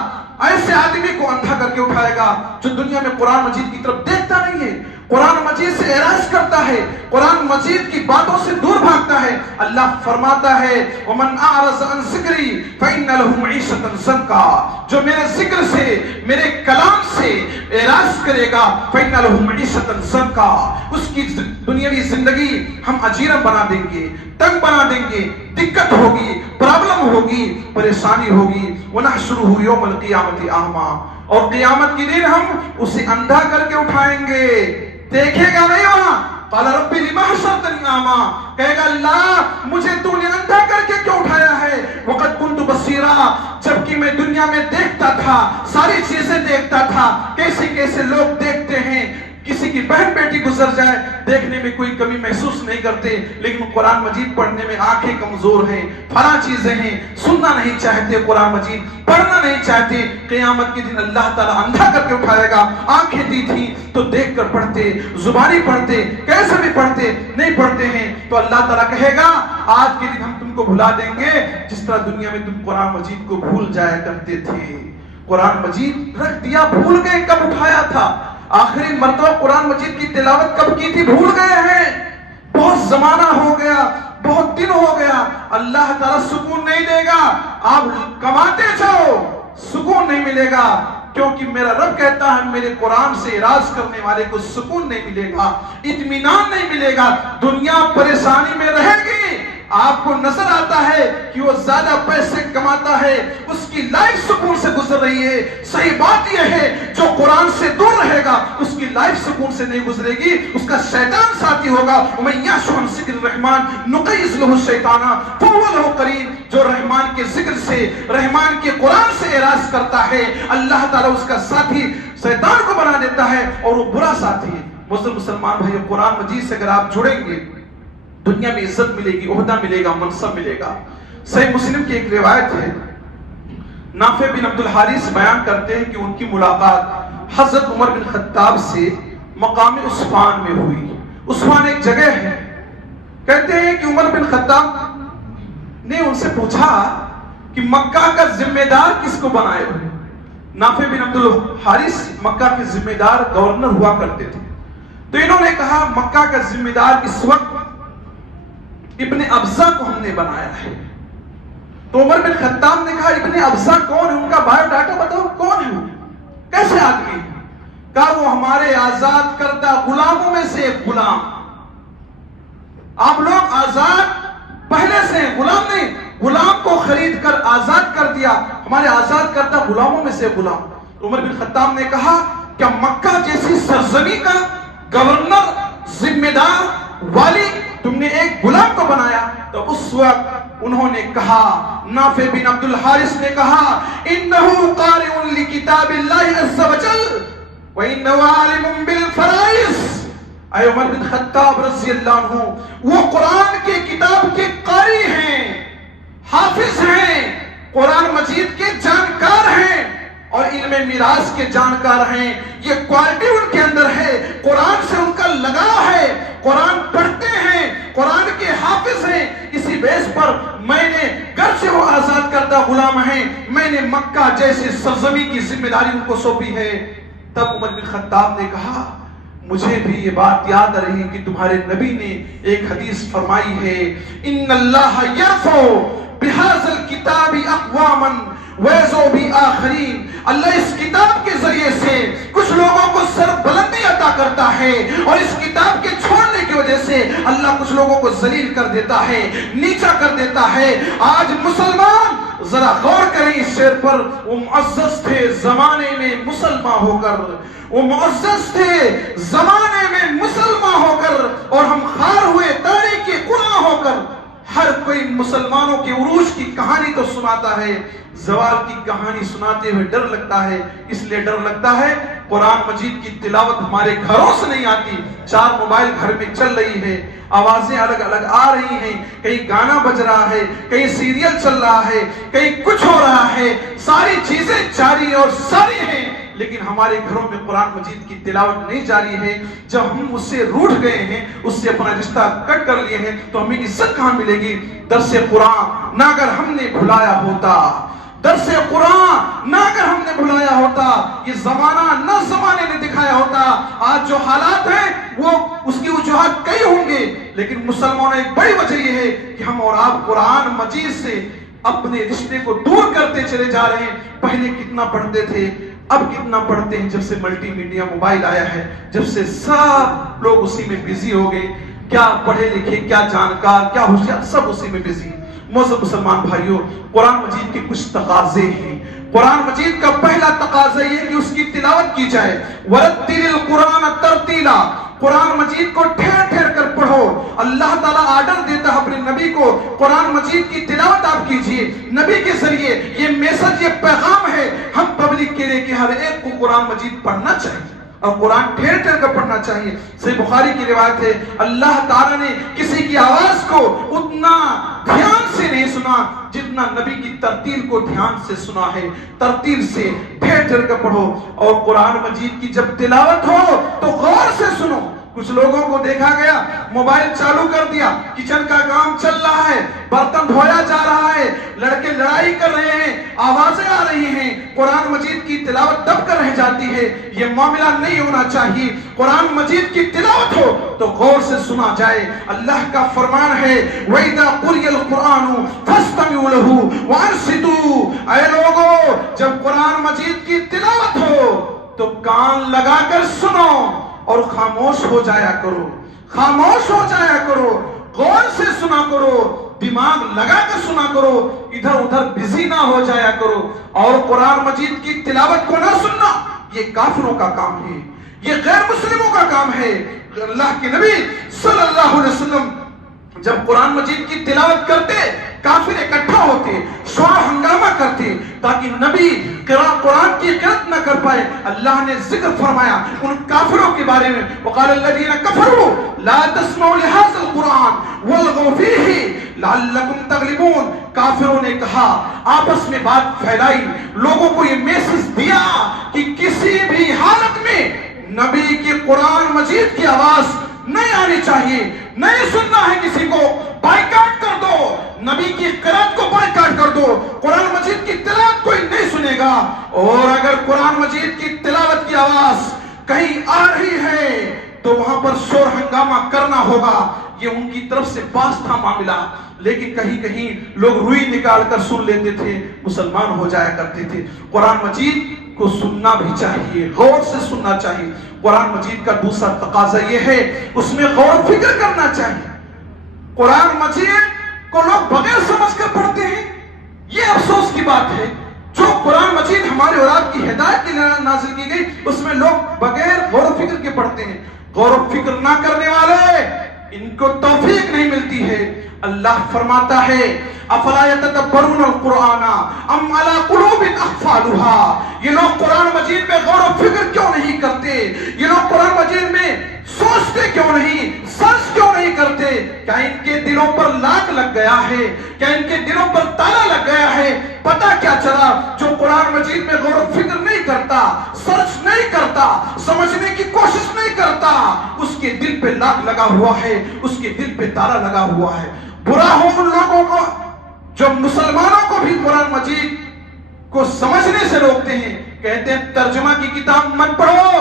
ایسے آدمی کو اندھا کر کے اٹھائے گا جو دنیا میں قرآن مجید کی طرف دیکھتا نہیں ہے، قرآن مجید سے اعراض کرتا ہے، قرآن مجید کی باتوں سے دور بھاگتا ہے۔ اللہ فرماتا ہے وَمَنْ أَعْرَضَ عَنْ ذِكْرِي فَإِنَّ لَهُ مَعِيشَةً ضَنْكًا، جو میرے ذکر سے، میرے کلام سے اعراض کرے گا فَإِنَّ لَهُ مَعِيشَةً ضَنْكًا، اس کی دنیاوی زندگی ہم اجیرم بنا دیں گے، تنگ بنا دیں گے، دقت ہوگی، پرابلم ہوگی، پریشانی ہوگی۔ وَنَحْشُرُهُ يَوْمَ الْقِيَامَةِ أَعْمَىٰ، اور قیامت کے دن ہم اسے اندھا کر کے اٹھائیں گے، دیکھے گا نہیں وہاں۔ قال رب لم حشرتنی اعمیٰ، کہے گا اللہ مجھے تو نے اندھا کر کے کیوں اٹھایا ہے؟ وقد كنت بصیرا، جبکہ میں دنیا میں دیکھتا تھا، ساری چیزیں دیکھتا تھا، کیسے کیسے لوگ دیکھتے ہیں، کسی کی بہن بیٹی گزر جائے دیکھنے میں کوئی کمی محسوس نہیں کرتے، لیکن قرآن مجید پڑھنے میں آنکھیں کمزور ہیں، فلاں چیزیں ہیں، سننا نہیں چاہتے، قرآن مجید پڑھنا نہیں چاہتے۔ قیامت کے دن اللہ تعالیٰ اندھا کر کے اٹھائے گا، آنکھیں دی تھی تو دیکھ کر پڑھتے، زبانی پڑھتے، کیسے بھی پڑھتے، نہیں پڑھتے ہیں تو اللہ تعالیٰ کہے گا آج کے دن ہم تم کو بھلا دیں گے جس طرح دنیا میں تم قرآن مجید کو بھول جایا کرتے تھے۔ قرآن مجید رکھ دیا، بھول گئے کب اٹھایا تھا، آخری مرتبہ قرآن مجید کی تلاوت کب کی تھی بھول گئے ہیں، بہت زمانہ ہو گیا، بہت دن ہو گیا۔ اللہ تعالیٰ سکون نہیں دے گا، آپ کماتے جاؤ سکون نہیں ملے گا، کیونکہ میرا رب کہتا ہے میرے قرآن سے اعراض کرنے والے کو سکون نہیں ملے گا، اطمینان نہیں ملے گا، دنیا پریشانی میں رہے گی۔ آپ کو نظر آتا ہے کہ وہ زیادہ پیسے کماتا ہے، اس کی لائف سکون سے گزر رہی ہے، صحیح بات یہ ہے جو قرآن سے دور رہے گا اس کی لائف سکون سے نہیں گزرے گی، اس کا شیطان ساتھی ہوگا۔ وَمَن يَعْشُ عَنْ ذِكْرِ الرَّحْمَٰنِ نُقَيِّضْ لَهُ الشَّيْطَانَ فَهُوَ لَهُ قَرِينٌ، جو رحمان کے ذکر سے، رحمان کے قرآن سے اعراض کرتا ہے اللہ تعالیٰ اس کا ساتھی شیطان کو بنا دیتا ہے، اور وہ برا ساتھی ہے۔ مسلمان بھائیو، قرآن مجید سے اگر آپ جڑیں گے دنیا میں عزت ملے گی، عہدہ ملے گا، منصب ملے گا۔ صحیح مسلم کی ایک روایت ہے، نافع بن عبد الحارث بیان کرتے ہیں کہ ان کی ملاقات حضرت عمر بن خطاب سے مقام عثمان میں ہوئی۔ عثمان ایک جگہ ہے، کہتے ہیں کہ عمر بن خطاب نے ان سے پوچھا کہ مکہ کا ذمہ دار کس کو بنائے ہوئے؟ نافع بن عبد الحارث مکہ کے ذمہ دار گورنر ہوا کرتے تھے، تو انہوں نے کہا مکہ کا ذمہ دار اس وقت ابن ابزہ کو ہم نے بنایا ہے۔ تو عمر بن خطاب نے کہا ابن ابزہ کون ہے، ان کا بایو ڈاٹا بتاؤ، کون ہے وہ، کیسے آدمی ہے؟ کہا وہ ہمارے آزاد کردہ غلاموں میں سے ایک غلام۔ آپ لوگ آزاد پہلے سے ہیں، غلام نہیں، غلام کو خرید کر آزاد کر دیا، ہمارے آزاد کردہ غلاموں میں سے غلام۔ تو عمر بن خطاب نے کہا کیا مکہ جیسی سرزمین کا گورنر، ذمہ دار، والی تم نے ایک غلام کو بنایا؟ تو اس وقت انہوں نے کہا، نافع بن عبد الحارث نے کہا انہو قارئ لکتاب اللہ عز وجل وانہو عالم بالفرائض۔ اے عمر بن خطاب رضی اللہ عنہ، وہ قرآن کے کتاب کے قاری ہیں، حافظ ہیں، قرآن مجید کے جانکار ہیں، اور علم میراث کے جانکار ہیں۔ یہ کوالٹی ان کے اندر ہے، قرآن سے ان کا لگاؤ ہے، قرآن پڑھتے ہیں، قرآن کے حافظ ہیں۔ اسی بیس پر میں نے، گرچہ وہ آزاد کردہ غلام ہیں، میں نے مکہ جیسے سرزمین کی ذمہ داری ان کو سونپی ہے۔ تب عمر بن خطاب نے کہا مجھے بھی یہ بات یاد رہی کہ تمہارے نبی نے ایک حدیث فرمائی ہے، ان اللہ یرفع بہذا الکتاب اقواما ویذو بآخرین، اللہ اس کتاب کے ذریعے سے کچھ لوگوں کو سر بلندی عطا کرتا ہے، اور اس کتاب کے چھوڑنے کی وجہ سے اللہ کچھ لوگوں کو ذلیل کر دیتا ہے، نیچا کر دیتا ہے۔ آج مسلمان ذرا غور کریں اس شعر پر، وہ معزز تھے زمانے میں مسلمان ہو کر، وہ معزز تھے زمانے میں مسلمان ہو کر، اور ہم خار ہوئے تاریخ قرآن ہو کر۔ ہر کوئی مسلمانوں کے عروج کی کہانی تو سناتا ہے، زوال کی کہانی سناتے ہوئے ڈر لگتا ہے، اس لیے ڈر لگتا ہے قرآن مجید کی تلاوت ہمارے گھروں سے نہیں آتی. 4 موبائل گھر میں چل رہی ہے, آوازیں الگ الگ آ رہی ہیں, کہیں گانا بج رہا ہے, کہیں سیریل چل رہا ہے, کہیں کچھ ہو رہا ہے, ساری چیزیں جاری اور ساری ہیں, لیکن ہمارے گھروں میں قرآن مجید کی تلاوت نہیں جاری ہے. جب ہم اس سے روٹھ گئے ہیں, اس سے اپنا رشتہ کٹ کر لیے ہیں, تو ہمیں عزت کہاں ملے گی؟ درس قرآن نہ اگر ہم نے بھلایا ہوتا, درس قرآن نہ اگر ہم نے بھلایا ہوتا, یہ زمانہ نہ زمانے نے دکھایا ہوتا. آج جو حالات ہیں وہ اس کی وجوہات کئی ہوں گے, لیکن مسلمانوں ایک بڑی وجہ یہ ہے کہ ہم اور آپ قرآن مجید سے اپنے رشتے کو دور کرتے چلے جا رہے ہیں. پہلے کتنا پڑھتے تھے, اب کتنا پڑھتے ہیں. جب سے ملٹی میڈیا موبائل آیا ہے, جب سے سب لوگ اسی میں بزی ہو گئے, کیا پڑھے لکھے, کیا جانکار, کیا ہوشیار, سب اسی میں بزی. معزز مسلمان بھائیوں, قرآن مجید کے کچھ تقاضے ہیں. قرآن مجید کا پہلا تقاضا یہ کہ اس کی تلاوت کی جائے. وَرَتِّلِ الْقُرْآنَ تَرْتِيلًا, قرآن مجید کو ٹھہر ٹھہر کر پڑھو. اللہ تعالیٰ آرڈر دیتا ہے اپنے نبی کو, قرآن مجید کی تلاوت آپ کیجئے. نبی کے ذریعے یہ میسج, یہ پیغام ہے ہم پبلک کے لیے کہ ہر ایک کو قرآن مجید پڑھنا چاہیے اور قرآن ٹھہر ٹھہر کر پڑھنا چاہیے. صحیح بخاری کی روایت ہے, اللہ تعالیٰ نے کسی کی آواز کو اتنا دھیان سے نہیں سنا جتنا نبی کی ترتیل کو دھیان سے سنا ہے. ترتیل سے ٹھہر ٹھہر کر پڑھو, اور قرآن مجید کی جب تلاوت ہو تو غور سے سنو. کچھ لوگوں کو دیکھا گیا, موبائل چالو کر دیا, کچن کا کام چل رہا ہے, برتن دھویا جا رہا ہے, لڑکے لڑائی کر رہے ہیں, آوازیں آ رہی ہیں, قرآن مجید کی تلاوت دب کر رہ جاتی ہے. یہ معاملہ نہیں ہونا چاہیے. قرآن مجید کی تلاوت ہو تو غور سے سنا جائے. اللہ کا فرمان ہے, وَإِذَا قُرِئَ الْقُرْآنُ فَاسْتَمِعُوا لَهُ وَأَنصِتُوا, اے لوگو جب قرآن مجید کی تلاوت ہو تو کان لگا کر سنو اور خاموش ہو جایا کرو, خاموش ہو جایا کرو, غور سے سنا کرو, دماغ لگا کر سنا کرو, ادھر ادھر بزی نہ ہو جایا کرو. اور قرآن مجید کی تلاوت کو نہ سننا یہ کافروں کا کام ہے, یہ غیر مسلموں کا کام ہے. اللہ کے نبی صلی اللہ علیہ وسلم جب قرآن مجید کی تلاوت کرتے, کافر اکٹھا ہوتے, شور ہنگامہ کرتے تاکہ نبی قرآن کی قرأت نہ کر پائے. اللہ نے ذکر فرمایا ان کافروں کے بارے میں, وقال الذین کفروا لا تسمعوا لهذا القرآن والغوا فیہ لعلکم تغلبون. کافروں نے کہا, آپس میں بات پھیلائی, لوگوں کو یہ میسج دیا کہ کسی بھی حالت میں نبی کی قرآن مجید کی آواز نہیں آنی چاہیے, نہیں سننا ہے کسی کو, بائیکاٹ کر دو, نبی کی قرآن کو بائیکاٹ کر دو, قرآن مجید کی تلاوت کوئی نہیں سنے گا. اور اگر قرآن مجید کی تلاوت کی آواز کہیں آ رہی ہے تو وہاں پر شور ہنگامہ کرنا ہوگا. یہ ان کی طرف سے پاس تھا معاملہ, لیکن کہیں کہیں لوگ روئی نکال کر سن لیتے تھے, مسلمان ہو جایا کرتے تھے. قرآن مجید کو سننا بھی چاہیے, غور سے سننا چاہیے. قرآن مجید کا دوسرا تقاضا یہ ہے, اس میں غور فکر کرنا چاہیے. قرآن مجید کو لوگ بغیر سمجھ کر پڑھتے ہیں. یہ افسوس کی بات ہے, جو قرآن مجید ہمارے اور آپ کی ہدایت کے لیے نازل کی گئی, اس میں لوگ بغیر غور و فکر کے پڑھتے ہیں. غور و فکر نہ کرنے والے, ان کو توفیق نہیں ملتی ہے. اللہ فرماتا ہے, افلا یتدبرون القرآن ام علی قلوب اقفالها, یہ لوگ قرآن مجید میں غور و فکر کیوں نہیں کرتے, یہ لوگ قرآن مجید میں سوچتے کیوں نہیں, سرچ کیوں نہیں کرتے. کیا ان کے دلوں پر لاک لگ گیا ہے, کیا ان کے دلوں پر تالا لگ گیا ہے؟ پتہ کیا چلا, جو قرآن مجید میں غور و فکر نہیں کرتا, سرچ نہیں کرتا, سمجھنے کی کوشش نہیں کرتا, اس کے دل پہ لاک لگا ہوا ہے, اس کے دل پہ تالا لگا ہوا ہے. برا ہو ان لوگوں کو جو مسلمانوں کو بھی قرآن مجید کو سمجھنے سے روکتے ہیں. کہتے ہیں ترجمہ کی کتاب مت پڑھو,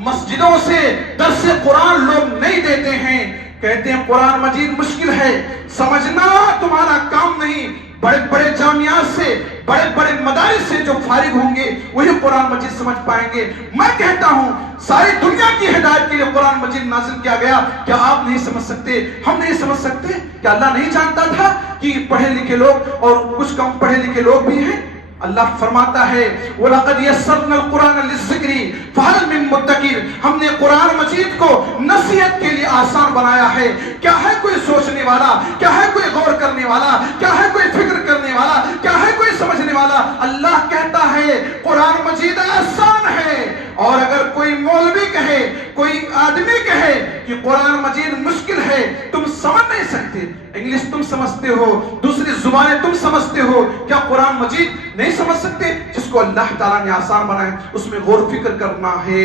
مسجدوں سے درس قرآن لوگ نہیں دیتے ہیں. کہتے ہیں قرآن مجید مشکل ہے, سمجھنا تمہارا کام نہیں. بڑے بڑے جامعات سے, بڑے بڑے مدارس سے جو فارغ ہوں گے وہی قرآن مجید سمجھ پائیں گے. میں کہتا ہوں ساری دنیا کی ہدایت کے لیے قرآن مجید نازل کیا گیا. کیا آپ نہیں سمجھ سکتے, ہم نہیں سمجھ سکتے؟ کیا اللہ نہیں جانتا تھا کہ پڑھے لکھے لوگ اور کچھ کم پڑھے لکھے لوگ بھی ہیں؟ اللہ فرماتا ہے وَلَقَدْ يَسَّرْنَا الْقُرْآنَ لِلذِّكْرِ فَهَلْ مِن مُدَّكِرٍ، ہم نے قرآن مجید کو نصیحت کے لیے آسان بنایا ہے، کیا ہے کوئی سوچنے والا، کیا ہے کوئی غور کرنے والا، کیا ہے کوئی فکر کرنے والا، کیا ہے کوئی سمجھنے والا؟ اللہ کہتا ہے قرآن مجید آسان ہے، اور اگر کوئی مولوی کہے، کوئی آدمی کہے کہ قرآن مجید مشکل ہے، تم سمجھ نہیں سکتے، انگلش تم سمجھتے ہو، دوسری زبانیں تم سمجھتے ہو، کیا قرآن مجید نہیں سمجھ سکتے؟ جس کو اللہ تعالیٰ نے آسان بنایا اس میں غور فکر کرنا ہے،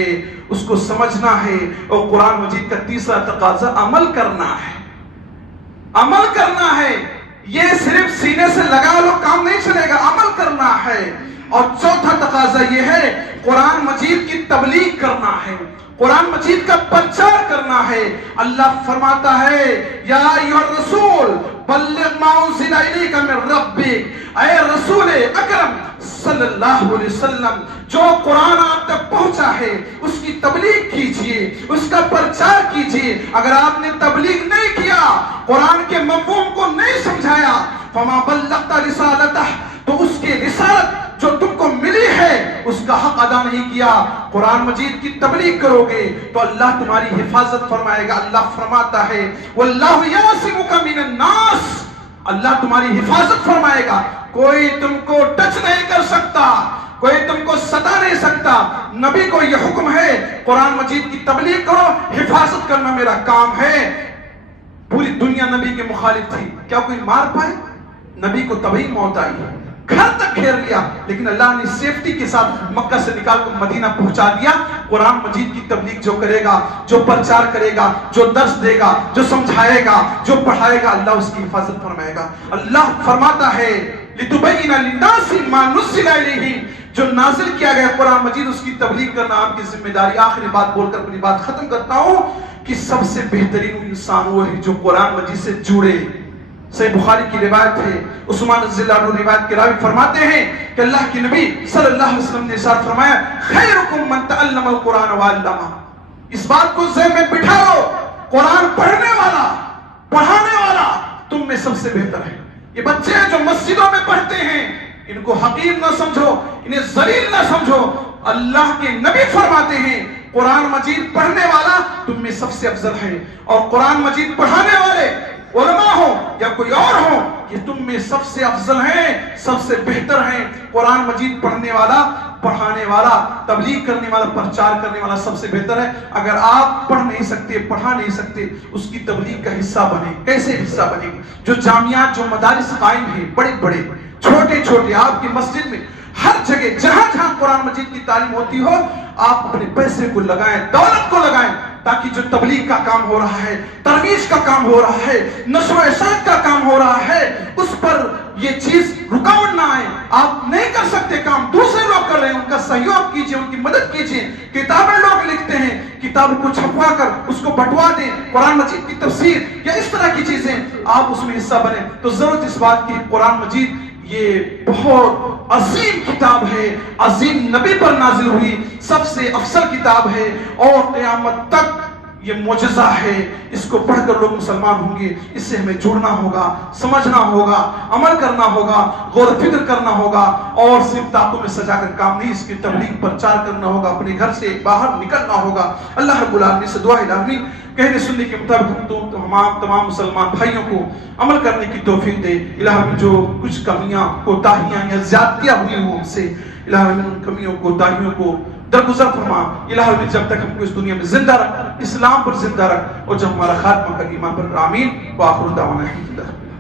اس کو سمجھنا ہے، اور قرآن مجید کا تیسرا تقاضا عمل کرنا ہے، عمل کرنا ہے، یہ صرف سینے سے لگا لو کام نہیں چلے گا، عمل کرنا ہے۔ اور چوتھا تقاضا یہ ہے قرآن مجید کی تبلیغ کرنا ہے، قرآن مجید کا پرچار کرنا ہے۔ اللہ فرماتا ہے یا ایھا الرسول بلغ ما انزل الیک من ربک، اے رسول اکرم صلی اللہ علیہ وسلم، جو قرآن آپ تک پہنچا ہے اس کی تبلیغ کیجئے، اس کا پرچار کیجئے۔ اگر آپ نے تبلیغ نہیں کیا، قرآن کے مفہوم کو نہیں سمجھایا، فما بلغت رسالتہ، تو اس کی رسالت جو تم کو ملی ہے اس کا حق ادا نہیں کیا۔ قرآن مجید کی تبلیغ کرو گے تو اللہ تمہاری حفاظت فرمائے گا۔ اللہ فرماتا ہے واللہ یعصمک من الناس، اللہ تمہاری حفاظت فرمائے گا، کوئی تم کو ٹچ نہیں کر سکتا، کوئی تم کو ستا نہیں سکتا۔ نبی کو یہ حکم ہے قرآن مجید کی تبلیغ کرو، حفاظت کرنا میرا کام ہے۔ پوری دنیا نبی کے مخالف تھی، کیا کوئی مار پائے؟ نبی کو تبھی موت آئی، گھر تک گھیر لیا، لیکن اللہ نے سیفٹی کے ساتھ مکہ سے نکال کر مدینہ پہنچا دیا۔ قرآن مجید کی تبلیغ جو کرے گا، جو پرچار کرے گا، جو درس دے گا، جو سمجھائے گا، جو پڑھائے گا، اللہ اس کی حفاظت فرمائے گا۔ اللہ فرماتا ہے لِتُبَيِّنَ لِلنَّاسِ مَا نُزِّلَ إِلَيْهِمْ، جو نازل کیا گیا قرآن مجید اس کی تبلیغ کرنا آپ کی ذمہ داری۔ آخری بات بول کر اپنی بات ختم کرتا ہوں کہ سب سے بہترین انسان وہ ہے جو قرآن مجید سے جڑے۔ صحیح بخاری کی روایت ہے، عثمان رضی اللہ عنہ روایت کے راوی فرماتے ہیں کہ اللہ کے نبی صلی اللہ علیہ وسلم نے ارشاد فرمایا خیرکم من تعلم القرآن وعلمہ، اس بات کو ذہن میں بٹھا لو، قرآن پڑھنے والا، پڑھانے والا تم میں سب سے بہتر ہے۔ یہ بچے ہیں جو مسجدوں میں پڑھتے ہیں، ان کو حقیر نہ سمجھو، انہیں ذلیل نہ سمجھو۔ اللہ کے نبی فرماتے ہیں قرآن مجید پڑھنے والا تم میں سب سے افضل ہے، اور قرآن مجید پڑھانے والے علماء ہو یا کوئی اور ہو، یہ تم میں سب سے افضل ہیں، سب سے بہتر ہیں۔ قرآن مجید پڑھنے والا، پڑھانے والا، تبلیغ کرنے والا، پرچار کرنے والا سب سے بہتر ہے۔ اگر آپ پڑھ نہیں سکتے، پڑھا نہیں سکتے، اس کی تبلیغ کا حصہ بنے۔ کیسے حصہ بنے گی؟ جو جامعات، جو مدارس قائم ہیں، بڑے بڑے، چھوٹے چھوٹے، آپ کی مسجد میں ہر جگہ جہاں جہاں قرآن مجید کی تعلیم ہوتی ہو، آپ اپنے پیسے کو لگائیں، دولت کو لگائیں، تاکہ جو تبلیغ کا کام ہو رہا ہے، ترویج کا کام ہو رہا ہے، نشر و ارشاد کا کام ہو رہا ہے، اس پر یہ چیز رکاوٹ نہ آئے۔ آپ نہیں کر سکتے کام، دوسرے لوگ کر رہے ہیں، ان کا سہیوگ کیجئے، ان کی مدد کیجئے۔ کتابیں لوگ لکھتے ہیں، کتاب کو چھپوا کر اس کو بٹوا دیں، قرآن مجید کی تفسیر یا اس طرح کی چیزیں، آپ اس میں حصہ بنیں۔ تو ضرورت اس بات کی، قرآن مجید یہ بہت عظیم کتاب ہے، عظیم نبی پر نازل ہوئی سب سے افضل کتاب ہے، اور قیامت تک یہ معجزہ ہے۔ اس کو پڑھ کر لوگ مسلمان ہوں گے۔ اس سے ہمیں جڑنا ہوگا، سمجھنا ہوگا، عمل کرنا ہوگا، غور و فکر کرنا ہوگا، اور صرف تاکوں میں سجا کر کام نہیں، اس کی تبلیغ پرچار کرنا ہوگا، اپنے گھر سے باہر نکلنا ہوگا۔ اللہ رب العالمین سے دعا ہے العالمین کہنے سننے کے مطابق تمام مسلمان بھائیوں کو عمل کرنے کی توفیق دے۔ الہی جو کچھ کمیاں، کوتاہیاں یا زیادتیاں ہوئی ہوں ہم سے، الہی ان کمیوں، کوتاہیوں کو درگزر فرما۔ الہی جب تک ہم کو اس دنیا میں زندہ رکھ، اسلام پر زندہ رکھ، اور جب ہمارا خاتمہ کر ایمان پر، آمین۔ وآخر دعوانا الحمدللہ۔